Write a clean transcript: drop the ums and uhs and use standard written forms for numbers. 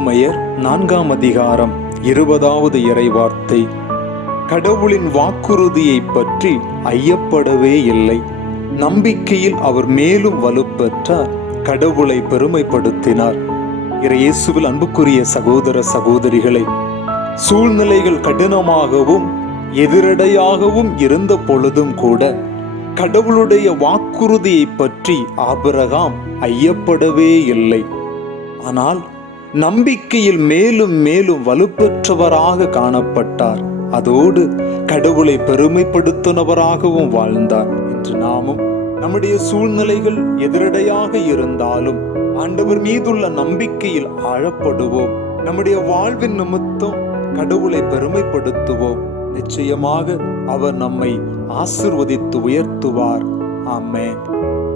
ரோமையர் 4ஆம் அதிகாரம் 20வது இறைவார்த்தை. கடவுளின் வாக்குறுதியை பற்றி ஐயப்படவே இல்லை. நம்பிக்கையில் அவர் மேலும் வலுப்பெற்றார், கடவுளை பெருமைப்படுத்தினார். இயேசுவில் அன்புக்குரிய சகோதர சகோதரிகளை, சூழ்நிலைகள் கடினமாகவும் எதிரடையாகவும் இருந்த பொழுதும் கூட கடவுளுடைய வாக்குறுதியை பற்றி ஆபிரகாம் ஐயப்படவே இல்லை. ஆனால் நம்பிக்கையில் மேலும் மேலும் வலுப்பெற்றவராக காணப்பட்டார். அதோடு கடவுளை பெருமைப்படுத்தினவராகவும் வாழ்ந்தார். இன்று நாமும் நம்முடைய சூழ்நிலைகள் எதிரடையாக இருந்தாலும் ஆண்டவர் மீதுள்ள நம்பிக்கையில் ஆழப்படுவோம். நம்முடைய வாழ்வின் நிமித்தம் கடவுளை பெருமைப்படுத்துவோம். நிச்சயமாக அவர் நம்மை ஆசீர்வதித்து உயர்த்துவார். ஆமென்.